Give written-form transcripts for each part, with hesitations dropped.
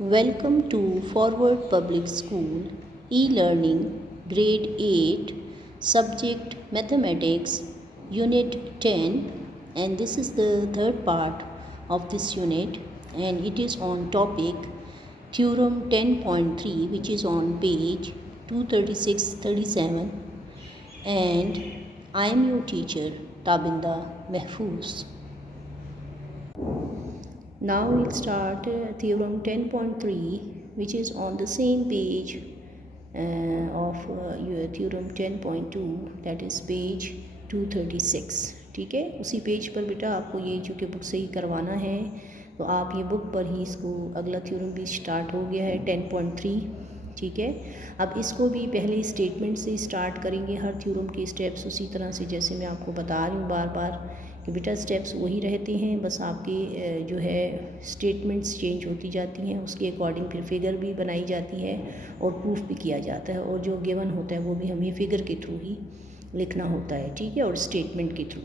Welcome to Forward Public School e-learning grade 8 subject mathematics unit 10, and this is the third part of this unit, and it is on topic theorem 10.3, which is on page 236-37, and I am your teacher Tabinda Mahfouz. Now we'll start theorem 10.3, which is on the same page of your theorem 10.2, that is page 236. ठीक है, उसी page पर बेटा आपको ये चूँकि book से ही करवाना है, तो आप ये बुक पर ही इसको अगला थ्योरम भी स्टार्ट हो गया है 10.3. ठीक है, अब इसको भी पहले स्टेटमेंट से स्टार्ट करेंगे. हर थ्योरम के स्टेप्स उसी तरह से जैसे मैं आपको बता रही हूँ बार बार कि बेटा स्टेप्स वही रहते हैं, बस आपके जो है स्टेटमेंट्स चेंज होती जाती हैं, उसके अकॉर्डिंग फिर फिगर भी बनाई जाती है और प्रूफ भी किया जाता है, और जो गिवन होता है वो भी हमें फिगर के थ्रू ही लिखना होता है. ठीक है, और स्टेटमेंट के थ्रू.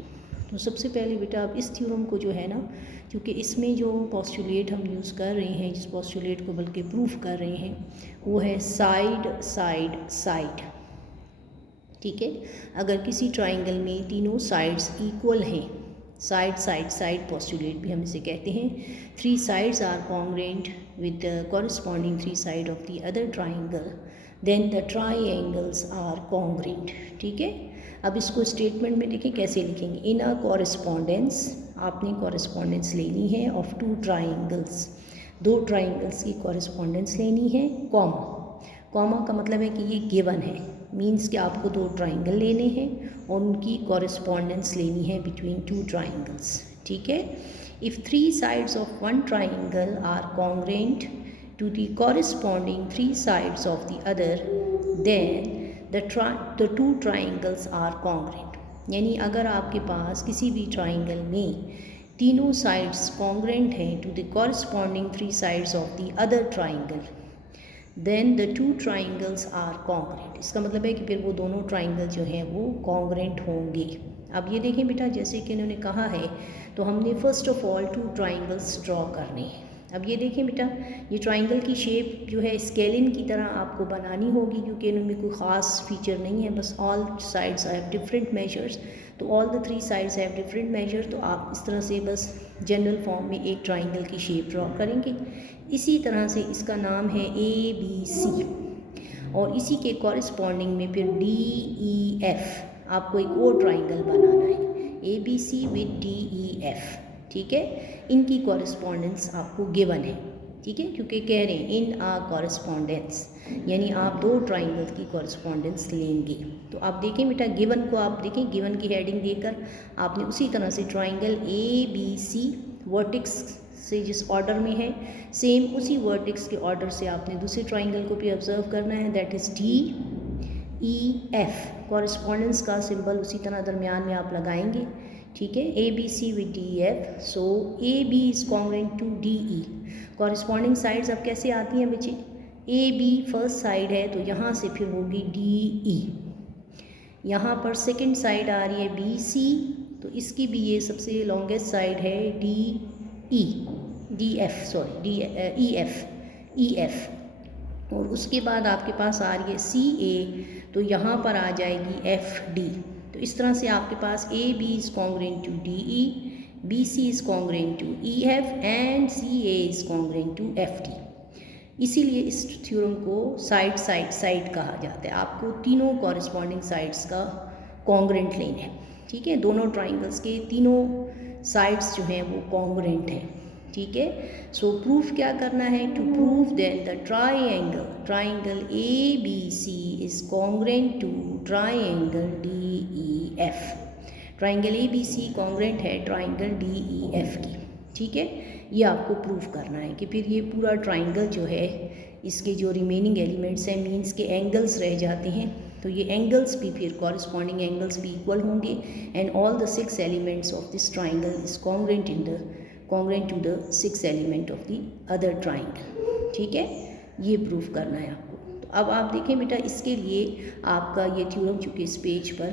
तो सबसे पहले बेटा आप इस थ्योरम को जो है ना, क्योंकि इसमें जो पोस्टुलेट हम यूज़ कर रहे हैं, जिस पोस्टुलेट को बल्कि प्रूफ कर रहे हैं, वो है साइड साइड साइड. ठीक है, अगर किसी ट्राइंगल में तीनों साइड्स इक्वल हैं, साइड साइड साइड पोस्टुलेट भी हम इसे कहते हैं. 3 sides are congruent with the corresponding 3 sides of the other triangle, then the triangles are congruent. ठीक है, अब इसको स्टेटमेंट में देखें कैसे लिखेंगे. इन अ कॉरस्पॉन्डेंस, आपने कॉरस्पॉन्डेंस लेनी है ऑफ 2 triangles, 2 ट्राइंगल्स की कॉरस्पॉन्डेंस लेनी है. कॉमा का मतलब है कि ये गिवन है, मीन्स कि आपको 2 ट्राइंगल लेने हैं और उनकी कॉरस्पॉन्डेंस लेनी है बिटवीन 2 ट्राइंगल्स. ठीक है, if 3 sides of 1 triangle are congruent to the corresponding 3 sides of the other, then the 2 triangles are congruent. यानी अगर आपके पास किसी भी ट्राइंगल में तीनों साइड्स कॉन्ग्रेंट हैं to the corresponding 3 sides of the other triangle, then the 2 triangles are congruent. इसका मतलब है कि फिर वो दोनों ट्राइंगल जो हैं वो कॉन्ग्रेंट होंगे. अब ये देखें बेटा, जैसे कि इन्होंने कहा है, तो हमने first of all 2 triangles draw करने हैं. अब ये देखें बेटा, ये ट्राइंगल की शेप जो है स्केलिन की तरह आपको बनानी होगी, क्योंकि इनमें कोई ख़ास फीचर नहीं है, बस all sides have different measures. तो all the 3 sides have different measure. तो आप इस तरह से बस जनरल फॉर्म में एक ट्राइंगल की शेप ड्रॉ करेंगे. इसी तरह से इसका नाम है ABC, और इसी के कॉरस्पॉन्डिंग में फिर DEF. आपको एक और ट्राइंगल बनाना है, ABC विद DEF. ठीक है, इनकी कॉरस्पॉन्डेंस आपको गिवन है. ठीक है, क्योंकि कह रहे हैं इन आ कॉरस्पॉन्डेंस, यानी आप 2 ट्राइंगल्स की कॉरस्पॉन्डेंस लेंगे. तो आप देखें बेटा, गिवन को आप देखें, गिवन की हेडिंग देकर आपने उसी तरह से ट्राइंगल ABC वर्टिक्स से जिस ऑर्डर में है, सेम उसी वर्टिक्स के ऑर्डर से आपने दूसरे ट्राइंगल को भी ऑब्जर्व करना है, दैट इज़ DEF. कॉरस्पॉन्डेंस का सिंबल उसी तरह दरमियान में आप लगाएंगे. ठीक है, ABC with DEF. So AB is congruent to DE. Corresponding sides अब कैसे आती हैं बच्चे, AB फर्स्ट साइड है तो यहाँ से फिर होगी DE. यहाँ पर सेकंड साइड आ रही है BC, तो इसकी भी ये सबसे लॉन्गेस्ट साइड है EF. और उसके बाद आपके पास आ रही है CA, तो यहाँ पर आ जाएगी FD. तो इस तरह से आपके पास AB is congruent to DE, BC is congruent to EF and CA is congruent to FD. इसीलिए इस थ्योरम को साइड साइड साइड कहा जाता है. आपको तीनों कॉरस्पॉन्डिंग साइड्स का कॉन्ग्रेंट लेना है. ठीक है, दोनों ट्राइंगल्स के तीनों साइड्स जो हैं वो कॉन्ग्रेंट हैं. ठीक है, सो प्रूफ क्या करना है, to prove that the triangle ABC is congruent to triangle DEF. Triangle ABC congruent है ट्राइंगल DEF की. ठीक है, ये आपको प्रूफ करना है कि फिर ये पूरा ट्राइंगल जो है, इसके जो रिमेनिंग एलिमेंट्स हैं, मीन्स के एंगल्स रह जाते हैं, तो ये एंगल्स भी फिर कॉरस्पॉन्डिंग एंगल्स भी इक्वल होंगे, and all the 6 elements of this triangle is congruent to the 6 element of the other triangle. ठीक है, ये प्रूफ करना है आपको. तो अब आप देखें बेटा, इसके लिए आपका ये थ्योरम चूँकि इस पेज पर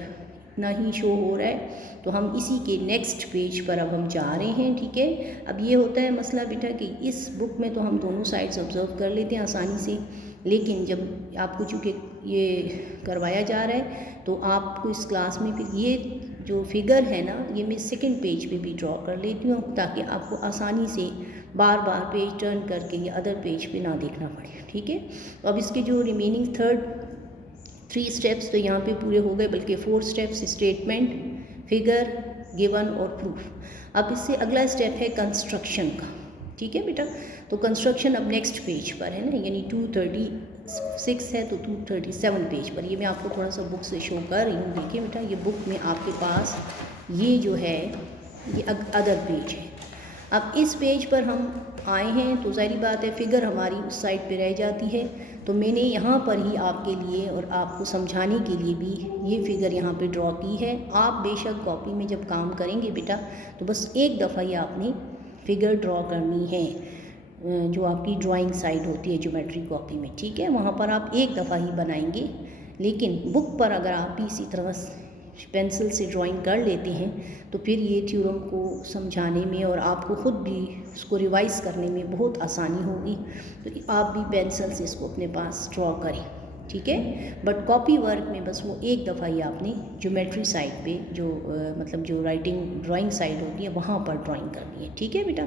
ना ही शो हो रहा है। तो हम इसी के नेक्स्ट पेज पर अब हम जा रहे हैं, ठीक है। अब ये होता है मसला बेटा कि इस बुक में तो हम दोनों साइड्स ऑब्जर्व कर लेते हैं आसानी से, लेकिन जब आपको चूँकि ये करवाया जा रहा है तो आपको इस क्लास में फिर ये जो फिगर है ना, ये मैं सेकंड पेज पे भी ड्रॉ कर लेती हूँ ताकि आपको आसानी से बार बार पेज टर्न करके या अदर पेज पे ना देखना पड़े, ठीक है। अब इसके जो रिमेनिंग 3 स्टेप्स तो यहाँ पे पूरे हो गए, बल्कि 4 स्टेप्स, स्टेटमेंट, फिगर, गिवन और प्रूफ। अब इससे अगला स्टेप है कंस्ट्रक्शन का, ठीक है बेटा। तो कंस्ट्रक्शन अब नेक्स्ट पेज पर है ना, यानी 236 है तो 237 पेज पर। ये मैं आपको थोड़ा सा बुक से शो कर रही हूँ। देखिए बेटा, ये बुक में आपके पास ये जो है ये अदर पेज है। अब इस पेज पर हम आए हैं तो ज़ाहिर बात है फिगर हमारी उस साइड पे रह जाती है। तो मैंने यहाँ पर ही आपके लिए और आपको समझाने के लिए भी ये फिगर यहाँ पे ड्रॉ की है। आप बेशक कॉपी में जब काम करेंगे बेटा तो बस एक दफ़ा ही आपने फिगर ड्रॉ करनी है, जो आपकी ड्राइंग साइड होती है ज्योमेट्री कॉपी में, ठीक है। वहाँ पर आप एक दफ़ा ही बनाएंगे, लेकिन बुक पर अगर आप इसी तरह पेंसिल से ड्राइंग कर लेते हैं तो फिर ये थ्योरम को समझाने में और आपको ख़ुद भी उसको रिवाइज़ करने में बहुत आसानी होगी। तो आप भी पेंसिल से इसको अपने पास ड्रॉ करें, ठीक है। बट कॉपी वर्क में बस वो एक दफ़ा ही आपने ज्योमेट्री साइड पे जो मतलब जो राइटिंग ड्राइंग साइड होती है वहाँ पर ड्राइंग करनी है, ठीक है बेटा।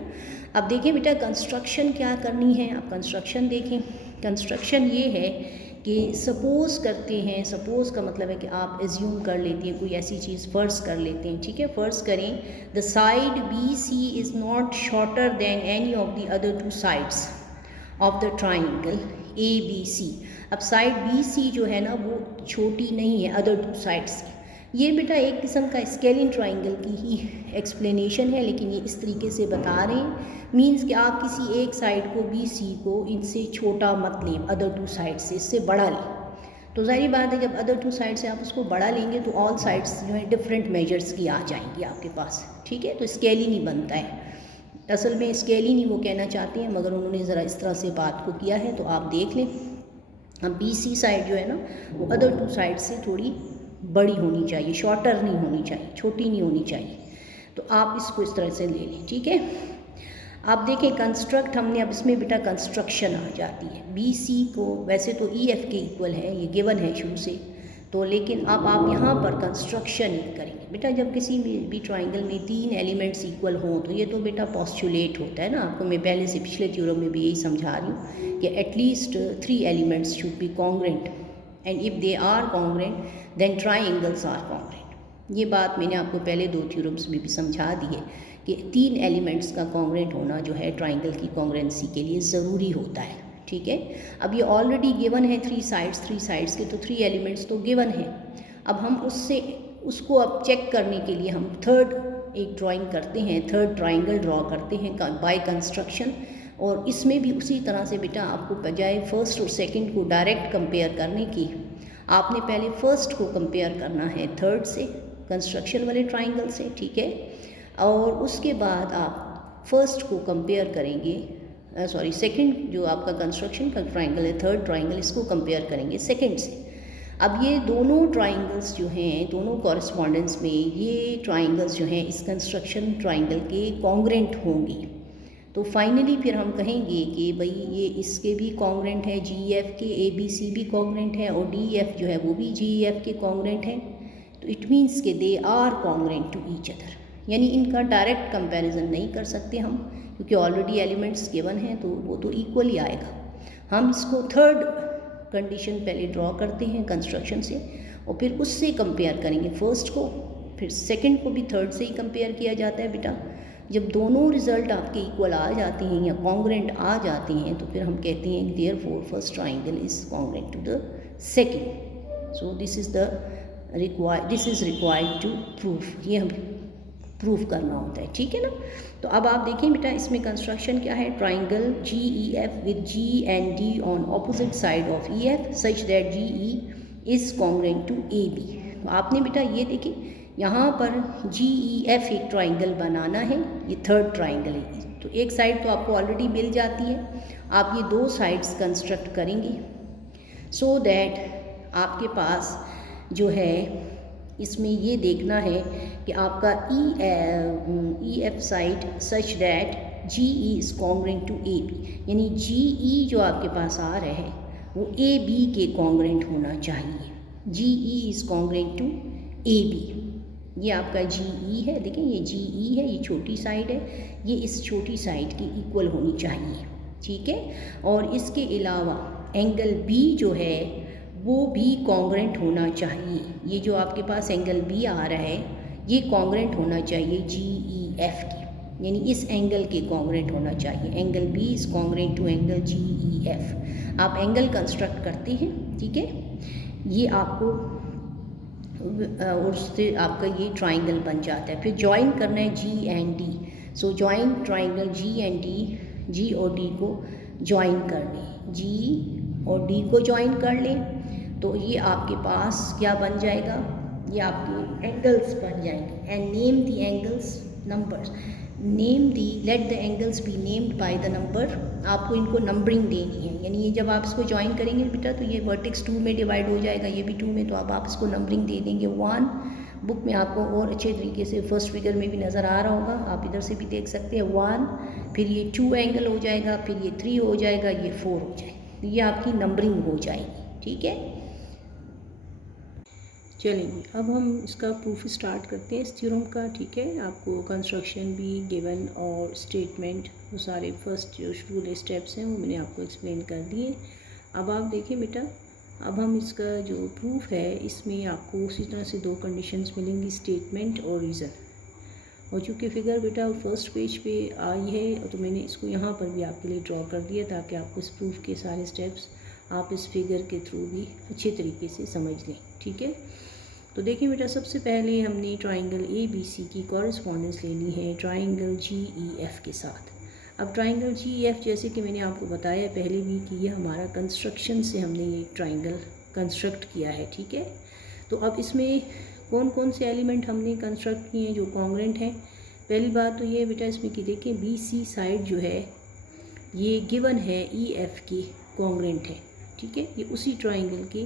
अब देखिए बेटा कंस्ट्रक्शन क्या करनी है। आप कंस्ट्रक्शन देखें। कंस्ट्रक्शन ये है कि सपोज़ करते हैं, सपोज़ का मतलब है कि आप एज्यूम कर लेते हैं, कोई ऐसी चीज़ फ़र्ज़ कर लेते हैं, ठीक है। फ़र्ज़ करें the side BC is not shorter than any of the other 2 sides of the triangle ABC। अब साइड BC जो है ना वो छोटी नहीं है अदर 2 साइड्स की। ये बेटा एक किस्म का स्केलिन ट्राइंगल की ही एक्सप्लेनेशन है, लेकिन ये इस तरीके से बता रहे हैं मीन्स कि आप किसी एक साइड को BC को इनसे छोटा मत लें, अदर 2 साइड से इससे बड़ा लें। तो ज़ाहिर बात है जब अदर 2 साइड से आप उसको बड़ा लेंगे तो ऑल साइड्स जो है डिफरेंट मेजर्स की आ जाएंगी आपके पास, ठीक है। तो स्केलिन ही बनता है। असल में स्केलिन ही वो कहना चाहते हैं, मगर उन्होंने ज़रा इस तरह से बात को किया है। तो आप देख लें, अब BC साइड जो है ना वो अदर 2 साइड से थोड़ी बड़ी होनी चाहिए, शॉर्टर नहीं होनी चाहिए, छोटी नहीं होनी चाहिए। तो आप इसको इस तरह से ले लें, ठीक है। आप देखें कंस्ट्रक्ट हमने, अब इसमें बेटा कंस्ट्रक्शन आ जाती है। BC को वैसे तो EF के इक्वल है, ये गिवन है शुरू से, तो लेकिन अब आप यहाँ पर कंस्ट्रक्शन ही करेंगे बेटा। जब किसी भी ट्राइंगल में 3 एलिमेंट्स इक्वल हों तो ये तो बेटा पोस्टुलेट होता है ना। आपको मैं पहले से पिछले थ्योरम में भी यही समझा रही हूँ कि at least 3 elements should be congruent and if they are congruent then triangles are congruent. ये बात मैंने आपको पहले 2 थ्योरम्स में भी समझा दी है कि 3 एलिमेंट्स का कॉन्ग्रेंट होना जो है ट्राइंगल की कॉन्ग्रेंसी के लिए ज़रूरी होता है, ठीक है। अब ये ऑलरेडी गिवन है 3 साइड्स के, तो 3 एलिमेंट्स तो गिवन है। अब हम उसको अब चेक करने के लिए हम थर्ड एक ड्राइंग करते हैं, थर्ड ट्राइंगल ड्रॉ करते हैं बाय कंस्ट्रक्शन। और इसमें भी उसी तरह से बेटा आपको बजाय फर्स्ट और सेकंड को डायरेक्ट कंपेयर करने की, आपने पहले फर्स्ट को कंपेयर करना है थर्ड से, कंस्ट्रक्शन वाले ट्राइंगल से, ठीक है। और उसके बाद आप फर्स्ट को कंपेयर करेंगे, सेकंड जो आपका कंस्ट्रक्शन का ट्राइंगल है, थर्ड ट्राइंगल, इसको कंपेयर करेंगे सेकंड से। अब ये दोनों ट्राइंगल्स जो हैं, दोनों कॉरेस्पॉन्डेंस में ये ट्राइंगल्स जो हैं इस कंस्ट्रक्शन ट्राइंगल के कॉन्ग्रेंट होंगी। तो फाइनली फिर हम कहेंगे कि भाई ये इसके भी कॉन्ग्रेंट है, GF के, ABC भी कॉन्ग्रेंट है और DF जो है वो भी GF के कॉन्ग्रेंट है। तो इट मीन्स के they are congruent to each other, यानी इनका डायरेक्ट कंपैरिजन नहीं कर सकते हम, क्योंकि ऑलरेडी एलिमेंट्स गिवन हैं तो वो तो इक्वल ही आएगा। हम इसको थर्ड कंडीशन पहले ड्रॉ करते हैं कंस्ट्रक्शन से और फिर उससे कंपेयर करेंगे फर्स्ट को, फिर सेकंड को भी थर्ड से ही कंपेयर किया जाता है बेटा। जब दोनों रिजल्ट आपके इक्वल आ जाते हैं या कॉन्ग्रेंट आ जाते हैं तो फिर हम कहते हैं therefore first triangle is congruent to the second. So this is required to proof, ये हम प्रूफ करना होता है, ठीक है ना। तो अब आप देखें बेटा इसमें कंस्ट्रक्शन क्या है, triangle GEF with G and D on opposite side of EF such that GE is congruent to AB। तो आपने बेटा ये देखिए यहाँ पर GEF एक ट्राइंगल बनाना है, ये थर्ड ट्राइंगल है। तो एक साइड तो आपको ऑलरेडी मिल जाती है, आप ये 2 साइड्स कंस्ट्रक्ट करेंगे सो दैट आपके पास जो है इसमें ये देखना है कि आपका E F side such that G E is congruent to A B, यानी जी ई जो आपके पास आ रहा है वो ए बी के कॉन्ग्रेंट होना चाहिए। G E is congruent to A B, ये आपका जी ई है, देखें ये जी ई है, ये छोटी साइड है, ये इस छोटी साइड की इक्वल होनी चाहिए, ठीक है। और इसके अलावा एंगल बी जो है वो भी कॉन्ग्रेंट होना चाहिए। ये जो आपके पास एंगल बी आ रहा है ये कॉन्ग्रेंट होना चाहिए जी ई एफ के, यानी इस एंगल के कॉन्ग्रेंट होना चाहिए। Angle B is congruent to angle G E F. आप एंगल कंस्ट्रक्ट करते हैं, ठीक है, ये आपको उससे आपका ये ट्राइंगल बन जाता है। फिर ज्वाइन करना है G and D. So join triangle G and D, G और डी को ज्वाइन कर लें, जी और डी को ज्वाइन कर लें तो ये आपके पास क्या बन जाएगा, ये आपके एंगल्स बन जाएंगे। And name the angles numbers, name the, let the angles be named by the number. आपको इनको नंबरिंग देनी है, यानी ये जब आप इसको ज्वाइन करेंगे बेटा तो ये वर्टेक्स 2 में डिवाइड हो जाएगा, ये भी 2 में, तो अब आप इसको नंबरिंग दे देंगे 1। बुक में आपको और अच्छे तरीके से फर्स्ट फिगर में भी नज़र आ रहा होगा, आप इधर से भी देख सकते हैं 1, फिर ये 2 एंगल हो जाएगा, फिर ये 3 हो जाएगा, ये 4 हो जाएगा, ये आपकी नंबरिंग हो जाएगी, ठीक है। चलिए अब हम इसका प्रूफ स्टार्ट करते हैं इस थ्योरम का, ठीक है। आपको कंस्ट्रक्शन भी गिवन और स्टेटमेंट वो सारे फर्स्ट जो शुरू स्टेप्स हैं वो मैंने आपको एक्सप्लेन कर दिए। अब आप देखिए बेटा, अब हम इसका जो प्रूफ है इसमें आपको उसी तरह से 2 कंडीशंस मिलेंगी, स्टेटमेंट और रीज़न। और चूँकि फिगर बेटा फर्स्ट पेज पे आई है तो मैंने इसको यहाँ पर भी आपके लिए ड्रॉ कर दिया ताकि आपको इस प्रूफ के सारे स्टेप्स आप इस फिगर के थ्रू भी अच्छे तरीके से समझ लें, ठीक है। तो देखिए बेटा, सबसे पहले हमने ट्राइंगल ए बी सी की कॉरेस्पॉन्डेंस लेनी है ट्राइंगल जी ई एफ़ के साथ। अब ट्राइंगल जी ई एफ़, जैसे कि मैंने आपको बताया पहले भी कि ये हमारा कंस्ट्रक्शन से हमने ये ट्राइंगल कंस्ट्रक्ट किया है, ठीक है। तो अब इसमें कौन कौन से एलिमेंट हमने कंस्ट्रक्ट किए हैं जो कॉन्ग्रेंट हैं। पहली बात तो ये बेटा इसमें कि देखिए बी सी साइड जो है ये गिवन है ई एफ़ की कॉन्ग्रेंट है, ठीक है। ये उसी ट्राइंगल के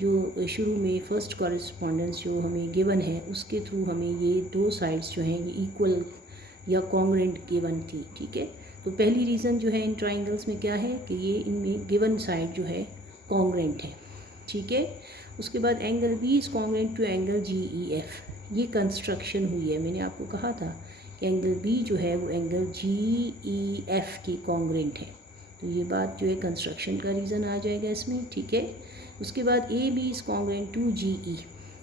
जो शुरू में फर्स्ट कॉरेस्पॉन्डेंस जो हमें गिवन है उसके थ्रू हमें ये 2 साइड्स जो हैं ये इक्वल या कॉन्ग्रेंट गिवन थी, ठीक है। तो पहली रीज़न जो है इन ट्राइंगल्स में क्या है कि ये इनमें गिवन साइड जो है कॉन्ग्रेंट है, ठीक है। उसके बाद angle B is congruent to angle G E F, ये कंस्ट्रक्शन हुई है। मैंने आपको कहा था कि एंगल बी जो है वो एंगल जी ई एफ़ की कॉन्ग्रेंट है, तो ये बात जो है कंस्ट्रक्शन का रीज़न आ जाएगा इसमें, ठीक है। उसके बाद A B is congruent to G E,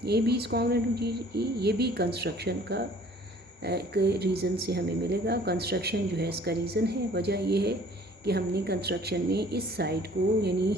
A B is congruent to G E, ये भी कंस्ट्रक्शन का रीज़न से हमें मिलेगा। कंस्ट्रक्शन जो है इसका रीज़न है, वजह ये है कि हमने कंस्ट्रक्शन में इस साइड को यानी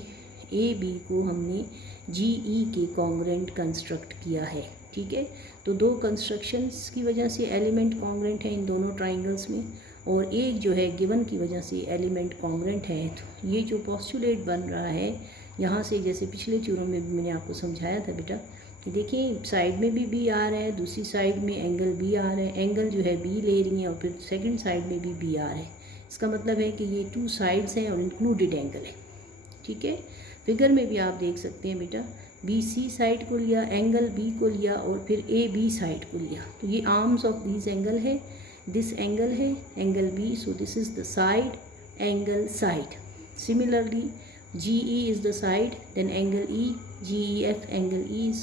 ए बी को हमने जी ई के कॉन्ग्रेंट कंस्ट्रक्ट किया है, ठीक है। तो 2 कंस्ट्रक्शंस की वजह से एलिमेंट कॉन्ग्रेंट है इन दोनों ट्राइंगल्स में, और एक जो है गिवन की वजह से एलिमेंट कॉन्ग्रेंट है। तो ये जो पोस्टुलेट बन रहा है यहाँ से, जैसे पिछले थ्योरम में भी मैंने आपको समझाया था बेटा कि देखिए साइड में भी बी आ रहा है, दूसरी साइड में एंगल बी आ रहा है, एंगल जो है बी ले रही है और फिर सेकंड साइड में भी बी आ रहा है। इसका मतलब है कि ये 2 साइड्स हैं और इंक्लूडेड एंगल है, ठीक है। फिगर में भी आप देख सकते हैं बेटा, बी सी साइड को लिया, एंगल बी को लिया और फिर ए बी साइड को लिया, तो ये आर्म्स ऑफ दिस एंगल है, दिस एंगल है angle B, so this is the side angle side. Similarly GE is the side, then angle E, GEF angle E is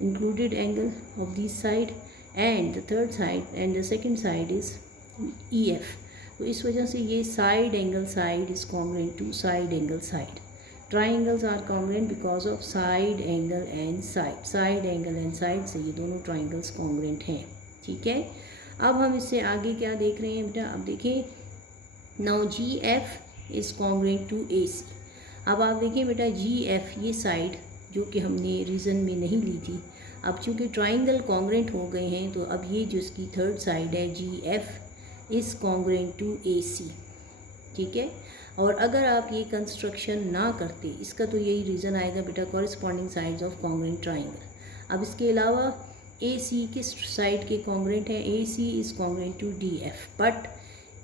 included angle of this side, and the third side and the second side is EF. तो इस वजह से ये side angle side is congruent to side angle side. Triangles are congruent because of side angle and side. Side angle and side से ये दोनों triangles congruent हैं, ठीक है। अब हम इससे आगे क्या देख रहे हैं बेटा, अब देखिए now GF is congruent to AC. अब आप देखिए बेटा GF ये साइड जो कि हमने रीज़न में नहीं ली थी, अब चूँकि ट्राइंगल कॉन्ग्रेंट हो गए हैं तो अब ये जो इसकी थर्ड साइड है GF is congruent to AC, ठीक है। और अगर आप ये कंस्ट्रक्शन ना करते, इसका तो यही रीज़न आएगा बेटा corresponding sides of congruent triangle. अब इसके अलावा AC किस साइड के कॉन्ग्रेंट है, AC is congruent to DF, but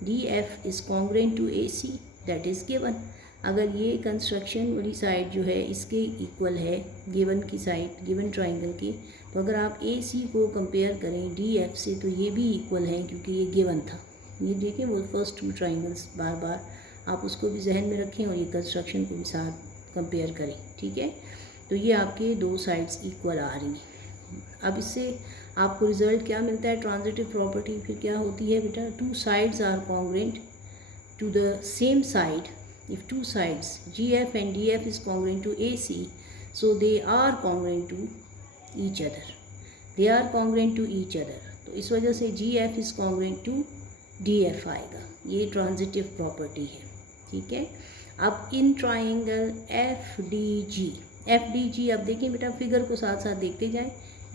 DF is congruent to AC, that is given. अगर ये कंस्ट्रक्शन वाली साइड जो है इसके इक्वल है गिवन की साइड, गिवन ट्राइंगल की, तो अगर आप ए सी को कंपेयर करें डी एफ से तो ये भी इक्वल है क्योंकि ये गिवन था। ये देखें वो फर्स्ट 2 ट्राइंगल्स, बार बार आप उसको भी जहन में रखें और ये कंस्ट्रक्शन को भी साथ कंपेयर करें, ठीक है। तो ये आपके 2 साइड्स इक्वल आ रही हैं। अब इससे आपको रिजल्ट क्या मिलता है, ट्रांजिटिव प्रॉपर्टी फिर क्या होती है बेटा, 2 sides are congruent to the same side if 2 sides GF and DF is congruent to AC, so they are congruent to each other, they are congruent to each other। तो इस वजह से GF is congruent to DF आएगा, ये transitive property है, ठीक है। अब इन ट्राइंगल FDG अब देखिए बेटा फिगर को साथ साथ देखते जाएं,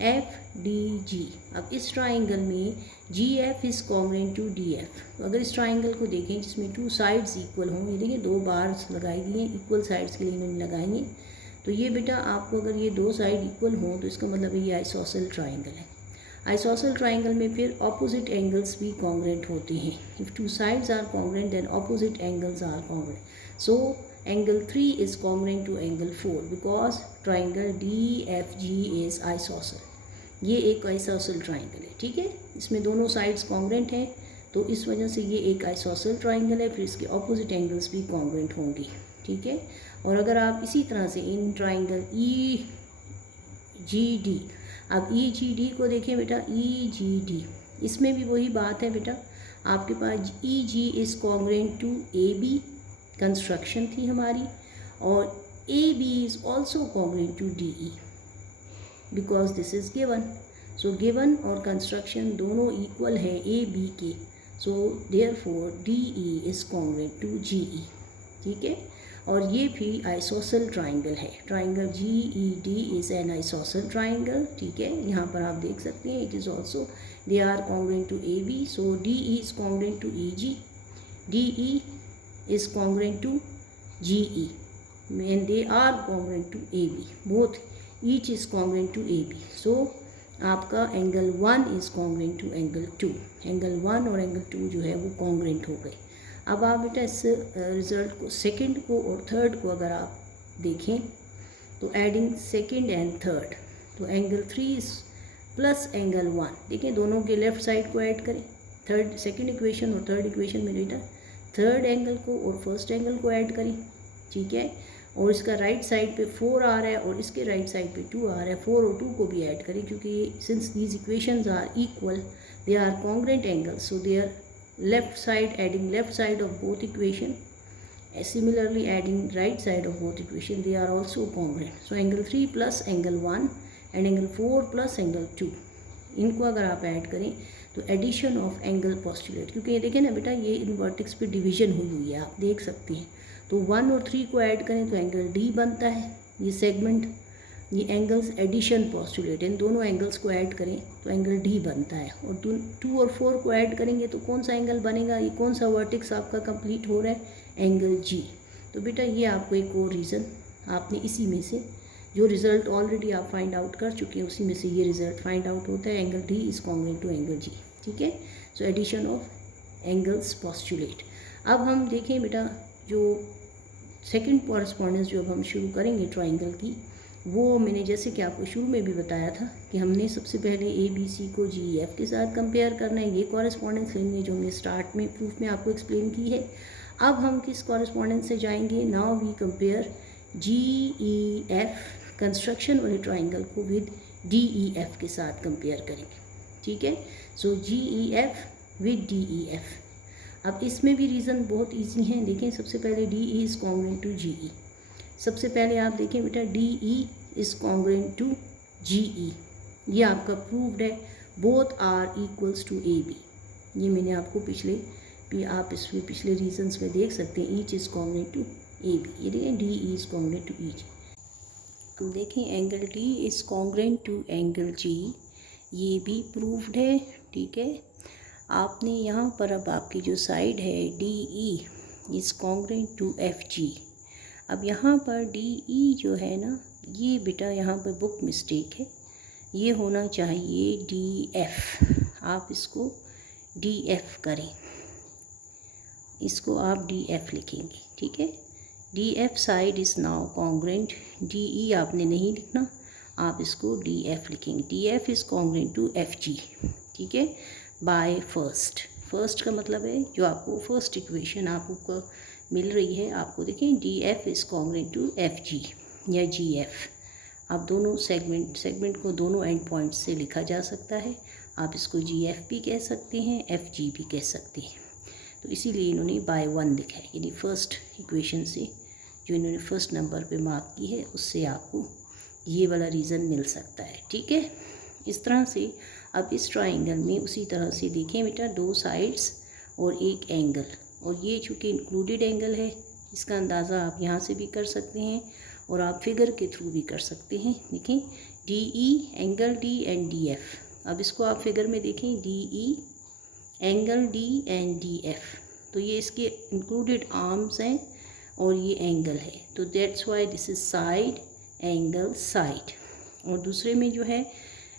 FDG। अब इस ट्राइंगल में GF is congruent to DF। अगर इस ट्राइंगल को देखें जिसमें 2 साइड्स इक्वल हों, ये देखिए 2 बार्स लगाई गई हैं, इक्वल साइड्स के लिए इन्होंने लगाई हैं। तो ये बेटा आपको अगर ये 2 साइड इक्वल हों तो इसका मतलब ये आइसोसेल ट्राइंगल है। आइसोसेल ट्राइंगल में फिर ऑपोजिट एंगल्स भी कॉन्ग्रुएंट होते हैं। If 2 sides are congruent then opposite angles are congruent. So angle 3 is congruent to angle 4 because triangle DFG is isosceles। ये एक आइसोसेल ट्राइंगल है, ठीक है। इसमें दोनों साइड्स कॉन्ग्रुएंट हैं तो इस वजह से ये एक आइसोसेल ट्राइंगल है, फिर इसके ऑपोजिट एंगल्स भी कॉन्ग्रुएंट होंगी, ठीक है। और अगर आप इसी तरह से इन ट्राइंगल EGD, अब EGD को देखें बेटा, EGD इसमें भी वही बात है बेटा, आपके पास EG is congruent to AB construction थी हमारी, और AB is also congruent to DE because this is given. So given और कंस्ट्रक्शन दोनों इक्वल है AB के, so therefore DE is congruent to GE, ठीक है। और ये भी आइसोसेल ट्राइंगल है, triangle GED is an isosceles triangle, ठीक है। यहाँ पर आप देख सकते हैं it is also they are congruent to AB, so DE is congruent to EG, DE is congruent to GE and they are congruent to AB, both each is congruent to AB। so आपका angle 1 is congruent to angle 2, angle 1 और angle 2 जो है वो congruent हो गए। अब आप बेटा इस रिज़ल्ट को सेकंड को और थर्ड को अगर आप देखें तो एडिंग सेकंड एंड थर्ड, तो एंगल 3 प्लस एंगल 1, देखें दोनों के लेफ़्ट साइड को ऐड करें, थर्ड सेकंड इक्वेशन और थर्ड इक्वेशन में बेटा थर्ड एंगल को और फर्स्ट एंगल को ऐड करें, ठीक है। और इसका राइट साइड पे 4 आ रहा है और इसके राइट साइड पे 2 आ रहा है, 4 और 2 को भी ऐड करें क्योंकि since these equations are equal they are congruent angles, so they are left side adding left side of both equation, similarly adding right side of both equation they are also congruent. So angle 3 plus angle 1 and angle 4 plus angle 2, इनको अगर आप add करें तो addition of angle postulate, क्योंकि ये देखें ना बेटा ये इन वर्टेक्स पे डिवीजन हुई है, आप देख सकते हैं। तो 1 और 3 को ऐड करें तो एंगल D बनता है, ये सेगमेंट, ये एंगल्स एडिशन पोस्टुलेट, इन दोनों एंगल्स को ऐड करें तो एंगल D बनता है। और 2 और 4 को ऐड करेंगे तो कौन सा एंगल बनेगा, ये कौन सा वर्टेक्स आपका कंप्लीट हो रहा है, एंगल G। तो बेटा ये आपको एक और रीज़न, आपने इसी में से जो रिज़ल्ट ऑलरेडी आप फाइंड आउट कर चुके हैं उसी में से ये रिज़ल्ट फाइंड आउट होता है, angle D is congruent to angle G, ठीक है। So addition of angles postulate. अब हम देखें बेटा जो सेकंड कॉरेस्पॉन्डेंस जो अब हम शुरू करेंगे ट्राइंगल की, वो मैंने जैसे कि आपको शुरू में भी बताया था कि हमने सबसे पहले ABC को GEF के साथ कंपेयर करना है, ये कॉरेस्पॉन्डेंस लेंगे जो हमने स्टार्ट में प्रूफ में आपको एक्सप्लेन की है। अब हम किस कॉरेस्पॉन्डेंस से जाएंगे, now we compare GEF construction वाले ट्राइंगल को विद DEF के साथ कंपेयर करेंगे, ठीक है। So GEF with DEF। अब इसमें भी रीज़न बहुत इजी हैं, देखें सबसे पहले DE is congruent to GE, सबसे पहले आप देखें बेटा DE is congruent to GE, ये आपका प्रूव्ड है, both are equals to AB। ये मैंने आपको आप इसमें पिछले रीजन्स में देख सकते हैं, each is congruent to AB, ये देखें DE is congruent to EG। हम देखें angle D is congruent to angle G, ये भी प्रूव्ड है, ठीक है। आपने यहाँ पर अब आपकी जो साइड है DE is congruent to FG। अब यहाँ पर DE जो है ना, ये बेटा यहाँ पर बुक मिस्टेक है, ये होना चाहिए DF, आप इसको DF करें, इसको आप DF लिखेंगे, ठीक है। D F side is now congruent, D E आपने नहीं लिखना, आप इसको डी एफ लिखेंगे। D F is congruent to F G, ठीक है, बाय फर्स्ट का मतलब है जो आपको फर्स्ट इक्वेशन आपको मिल रही है, आपको देखें D F is congruent to F G या जी एफ। आप दोनों सेगमेंट को दोनों एंड पॉइंट से लिखा जा सकता है, आप इसको जी एफ भी कह सकते हैं, एफ जी भी कह सकते हैं। तो इसीलिए इन्होंने बाय 1 लिखा है, यानी फर्स्ट इक्वेशन से जो इन्होंने फर्स्ट नंबर पे मार्क की है उससे आपको ये वाला रीज़न मिल सकता है, ठीक है। इस तरह से अब इस ट्राइंगल में उसी तरह से देखें बेटा, 2 साइड्स और एक एंगल, और ये चूँकि इंक्लूडेड एंगल है इसका अंदाज़ा आप यहाँ से भी कर सकते हैं और आप फिगर के थ्रू भी कर सकते हैं। देखें D E angle D and D F. अब इसको आप फिगर में देखें, D E angle D and D F, तो ये इसके इंक्लूडेड आर्म्स हैं और ये एंगल है, तो that's why this is side angle side. और दूसरे में जो है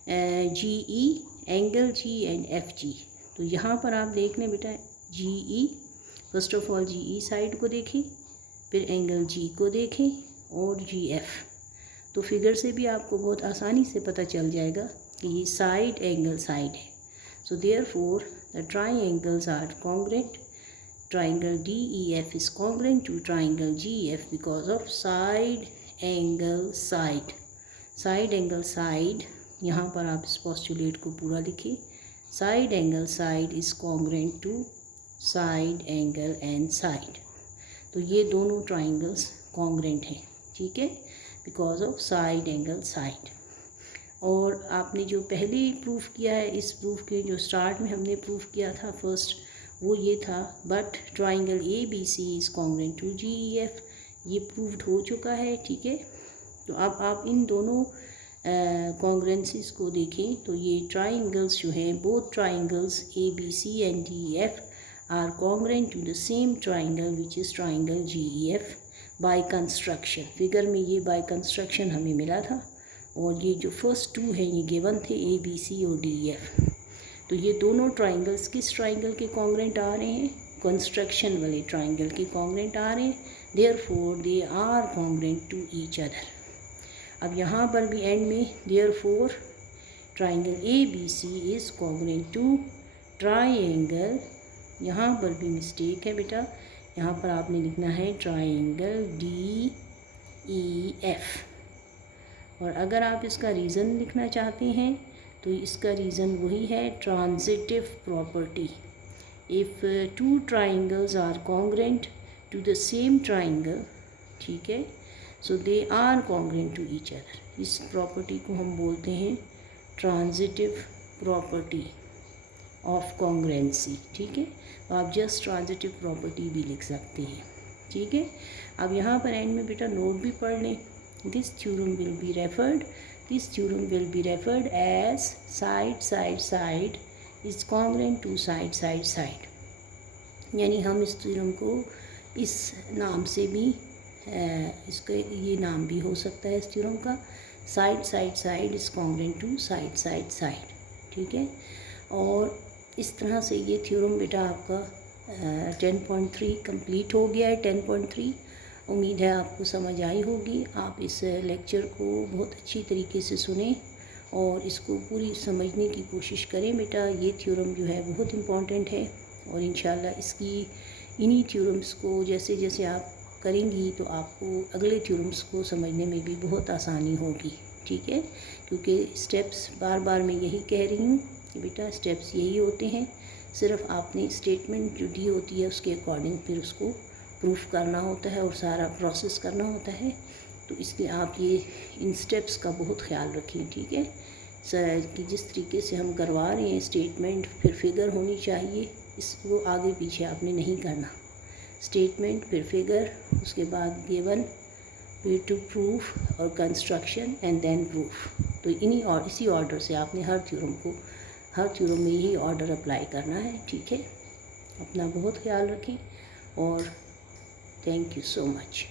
G E angle G and F G, तो यहाँ पर आप देख लें बेटा, G E first of all G E side को देखें, फिर एंगल जी को देखें और जी एफ। तो फिगर से भी आपको बहुत आसानी से पता चल जाएगा कि ये साइड एंगल साइड है। So therefore the triangles are congruent, triangle DEF is congruent to triangle GF because of side angle side। side angle side, यहाँ पर आप इस postulate को पूरा लिखिए, side angle side is congruent to side angle and side। तो ये दोनों triangles congruent हैं, ठीक है, because of side angle side। और आपने जो पहले प्रूफ किया है, इस प्रूफ के जो स्टार्ट में हमने प्रूफ किया था फर्स्ट, वो ये था, but triangle A B C is congruent to G E F, ये प्रूव्ड हो चुका है, ठीक है। तो अब आप इन दोनों कॉन्ग्रेंसीज को देखें, तो ये ट्राइंगल्स जो हैं, both triangles A B C and D E F are congruent to the same triangle which is triangle G E F by construction. Figure में ये बाय कंस्ट्रक्शन हमें मिला था, और ये जो फर्स्ट 2 हैं ये गिवन थे, ए बी सी और डी ई एफ। तो ये दोनों ट्राइंगल्स किस ट्राइंगल के कॉन्ग्रेंट आ रहे हैं, कंस्ट्रक्शन वाले ट्राइंगल के कॉन्ग्रेंट आ रहे हैं, therefore they are congruent to each other. अब यहाँ पर भी एंड में therefore triangle A B C is congruent to triangle, यहाँ पर भी मिस्टेक है बेटा, यहाँ पर आपने लिखना है ट्राइंगल डी ई एफ। और अगर आप इसका रीज़न लिखना चाहते हैं तो इसका रीज़न वही है, transitive property. If 2 triangles are congruent to the same triangle, ठीक है, so they are congruent to each other. इस प्रॉपर्टी को हम बोलते हैं ट्रांजिटिव प्रॉपर्टी ऑफ कॉन्ग्रेंसी, ठीक है। तो आप जस्ट ट्रांजिटिव प्रॉपर्टी भी लिख सकते हैं, ठीक है। अब यहाँ पर एंड में बेटा नोट भी पढ़ लें, this theorem will be referred, this theorem will be referred as side is congruent to side। यानी हम इस थ्योरम को इस नाम से भी इसका ये नाम भी हो सकता है इस थ्योरम का, side is congruent to side, ठीक है। और इस तरह से ये थ्योरम बेटा आपका 10.3 कंप्लीट हो गया है। 10.3 उम्मीद है आपको समझ आई होगी। आप इस लेक्चर को बहुत अच्छी तरीके से सुने और इसको पूरी समझने की कोशिश करें बेटा। ये थ्योरम जो है बहुत इम्पॉर्टेंट है, और इंशाल्लाह इसकी इन्हीं थ्योरम्स को जैसे जैसे आप करेंगी तो आपको अगले थ्योरम्स को समझने में भी बहुत आसानी होगी, ठीक है। क्योंकि स्टेप्स बार बार मैं यही कह रही हूँ कि बेटा स्टेप्स यही होते हैं, सिर्फ आपने स्टेटमेंट जो दी होती है उसके अकॉर्डिंग फिर उसको प्रूफ करना होता है और सारा प्रोसेस करना होता है। तो इसलिए आप ये इन स्टेप्स का बहुत ख्याल रखें, ठीक है, कि जिस तरीके से हम करवा रहे हैं स्टेटमेंट फिर फिगर होनी चाहिए, इसको आगे पीछे आपने नहीं करना। स्टेटमेंट फिर फिगर, उसके बाद गिवन, फिर टू प्रूफ और कंस्ट्रक्शन एंड देन प्रूफ। तो इन्हीं और इसी ऑर्डर से आपने हर थ्योरम में यही ऑर्डर अप्लाई करना है, ठीक है। अपना बहुत ख्याल रखें और थैंक यू सो मच।